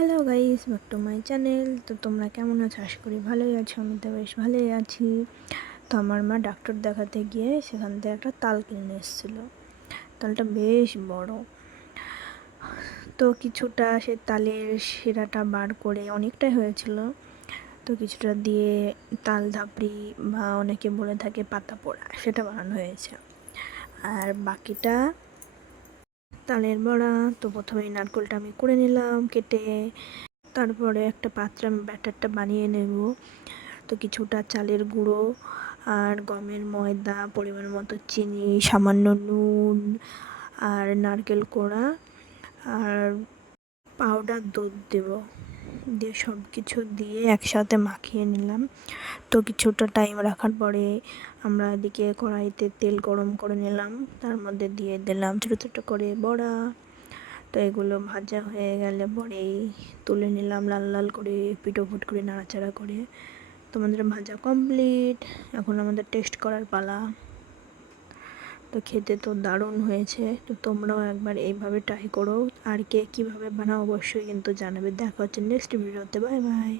Hello guys back to my channel তো তোমরা কেমন আছো? আশা করি ভালোই আছো, আমি তো বেশ ভালোই আছি। তো আমার মা ডাক্তার দেখাতে গিয়ে সেখান থেকে একটা তাল কিনে এসেছিল। তালটা বেশ বড়। তো কিছুটা সে তালের শিরাটা বার করে অনেকটাই হয়েছিল। তো কিছুটা দিয়ে তাল ধাপড়ি বা অনেকে বলে থাকে পাতা পোড়া, সেটা বানানো হয়েছে। আর বাকিটা তালের বড়া, তো প্রথমে নারকোলটা আমি করে নিলাম, কেটে তারপরে একটা পাত্রে আমি ব্যাটারটা বানিয়ে নেব। তো কিছুটা চালের গুঁড়ো আর গমের ময়দা, পরিমাণ মতো চিনি, সামান্য নুন আর নারকেল কোড়া আর পাউডার দুধ দেব। দিয়ে সব কিছু দিয়ে একসাথে মাখিয়ে নিলাম। তো কিছুটা টাইম রাখার পরে আমরা এদিকে কড়াইতে তেল গরম করে নিলাম। তার মধ্যে দিয়ে দিলাম ছোটো ছোটো করে বড়া। তো এগুলো ভাজা হয়ে গেলে পরেই তুলে নিলাম লাল লাল করে পিটো ফুট করে, নাড়াচাড়া করে। তোমাদের ভাজা কমপ্লিট এখন আমাদের টেস্ট করার পালা। তো খেতে তো দারুণ হয়েছে। তো তোমরাও একবার এইভাবে ট্রাই করো। আর কে কীভাবে বানাও অবশ্যই কিন্তু জানাবে। দেখা হচ্ছে নেক্সট ভিডিওতে বাই বাই